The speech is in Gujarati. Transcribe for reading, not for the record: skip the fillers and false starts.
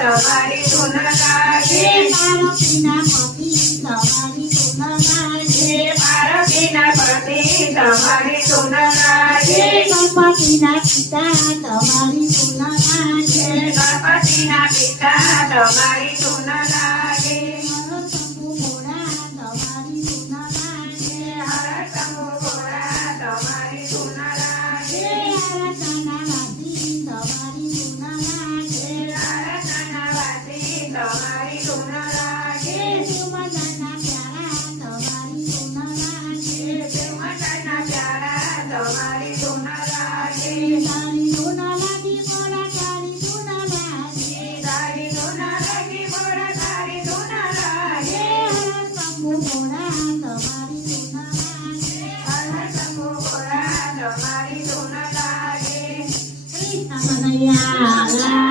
તમારી સોના તમારી સોના લાગે પાર્વતીના પતિ તમારી સોના લાગે ગણપતિના પિતા તમારી સોના લાગે ગણપતિના પિતા તમારી સોના લાગે શંભુ ભોળા તમારી સોના લાગે હર શંભુ ભોળા તમારી સોના લાગે આરતના વાદી તમારી સોના લાગે આરતના વાસી તમારી સોના લાગે શિવમંદરના પ્યારા તમારી સોના લાગે શિવમંદરના પ્યારા તમારી સોના લાગે તારી સોના લાગી ભોળા તારી સોના લાગે તારી સોના લાગી ભોળા તારી સોના લાગે શંભુ ભોળા તમારી સોના લાગે હર શંભુ ભોળા તમારી સોના લાગે કૃષ્ણ કનૈયા